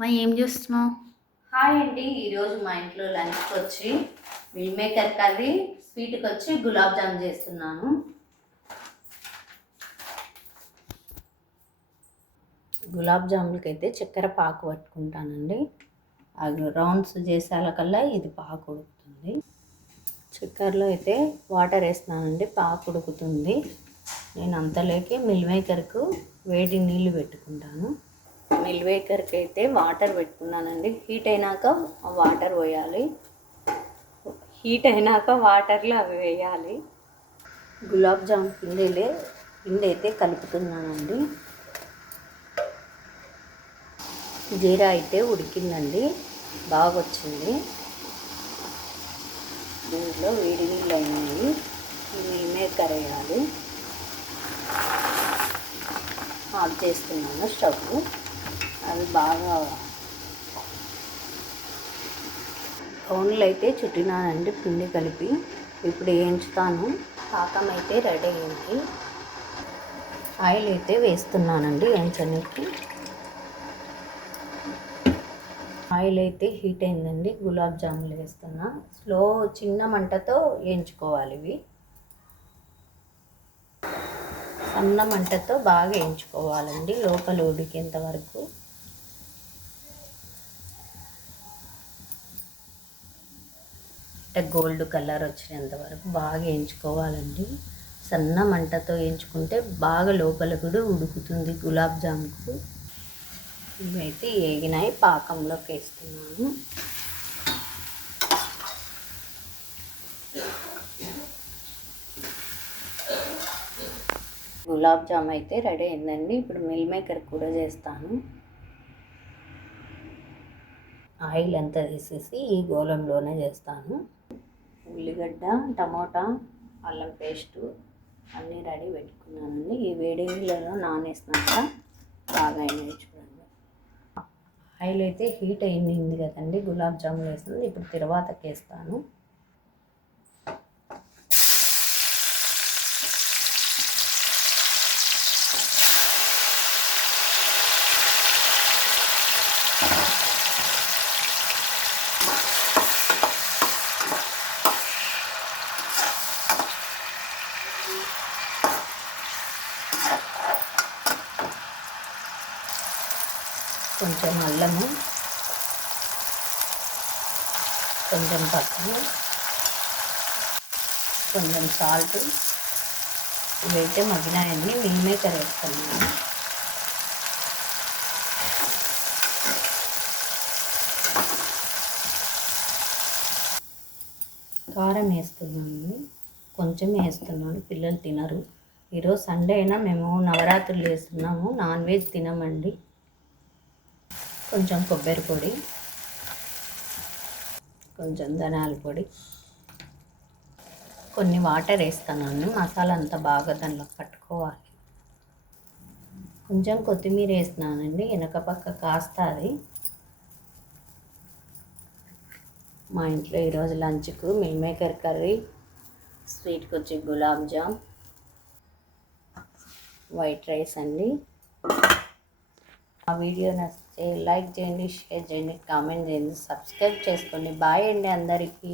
మా ఏం చేస్తున్నావు? హాయ్ అండి. ఈరోజు మా ఇంట్లో లంచ్కి వచ్చి మిల్ మేకర్ కర్రీ, స్వీట్కి వచ్చి గులాబ్ జామ్ చేస్తున్నాను. గులాబ్ జాములకి అయితే చక్కెర పాకు పట్టుకుంటానండి. అది రౌండ్స్ చేసేకల్లా ఇది పాకు ఉడుకుతుంది. చక్కెరలో అయితే వాటర్ వేస్తున్నానండి, పాకు ఉడుకుతుంది. నేను అంతలోకి మిల్ మేకర్కు వేడి నీళ్ళు పెట్టుకుంటాను. మిల్ మేకర్కి అయితే వాటర్ పెట్టుకున్నానండి. హీట్ అయినాక వాటర్ పోయాలి. వాటర్లో అవి వేయాలి. గులాబ్ జామ్ పిండి అయితే కలుపుతున్నానండి. జీరా అయితే ఉడికిందండి, బాగా వచ్చింది. దీంట్లో వేడి నీళ్ళు అయినాయి. మిల్ మేకర్ వేయాలి. ఆఫ్ చేస్తున్నాను స్టవ్. అవి బాగా పౌన్లు అయితే చుట్టినానండి పిండి కలిపి. ఇప్పుడు వేయించుతాను. పాకం అయితే రెడీ అయింది. ఆయిల్ అయితే వేస్తున్నానండి వేయించడానికి. ఆయిల్ అయితే హీట్ అయిందండి. గులాబ్ జాములు వేస్తున్నా. చిన్న మంటతో వేయించుకోవాలి. ఇవి సన్న మంటతో బాగా వేయించుకోవాలండి, లోపల ఉడికేంత వరకు. గోల్డ్ కలర్ వచ్చినంత వరకు బాగా వేయించుకోవాలండి. సన్న మంటతో వేయించుకుంటే బాగా లోపల కూడా ఉడుకుతుంది గులాబ్ జాముకు. ఇవైతే వేగినాయి, పాకంలోకి వేస్తున్నాను. గులాబ్ జామ్ అయితే రెడీ అయిందండి. ఇప్పుడు మిల్ మేకర్ కూడా చేస్తాను. ఆయిల్ అంతా తీసేసి ఈ గోళంలోనే చేస్తాను. ఉల్లిగడ్డ, టమోటా, అల్లం పేస్టు అన్నీ రెడీ పెట్టుకున్నానండి. ఈ వేడి నీళ్ళలో నానేసినాక బాగా అయినాయి చూడండి. ఆయిల్ అయితే హీట్ అయింది కదండి, గులాబ్ జామున్ వేస్తుంది. ఇప్పుడు తిరువాతకి వేస్తాను. కొంచెం అల్లము, కొంచెం పసుపు, కొంచెం సాల్ట్ ఇవైతే మగ్గినాయండి. మిల్ మేకర్ వేస్తున్నాను. కారం వేస్తున్నాను, కొంచెం వేస్తున్నాను. పిల్లలు తినరు. ఈరోజు సండే అయినా మేము నవరాత్రులు వేస్తున్నాము, నాన్ వెజ్ తినమండి. కొంచెం కొబ్బరి పొడి, కొంచెం ధనియాల పొడి, కొన్ని వాటర్ వేస్తానండి. మసాలా అంతా బాగా దానిలో పట్టుకోవాలి. కొంచెం కొత్తిమీర వేస్తున్నానండి, వెనక పక్క కాస్తుంది. మా ఇంట్లో ఈరోజు లంచ్కు మిల్ మేకర్ కర్రీ, స్వీట్కి వచ్చి గులాబ్ జామ్, వైట్ రైస్ అండి. ఆ వీడియో నచ్చితే లైక్ చేయండి, షేర్ చేయండి, కామెంట్ చేయండి, సబ్స్క్రైబ్ చేసుకోండి. బాయ్ అండి అందరికీ.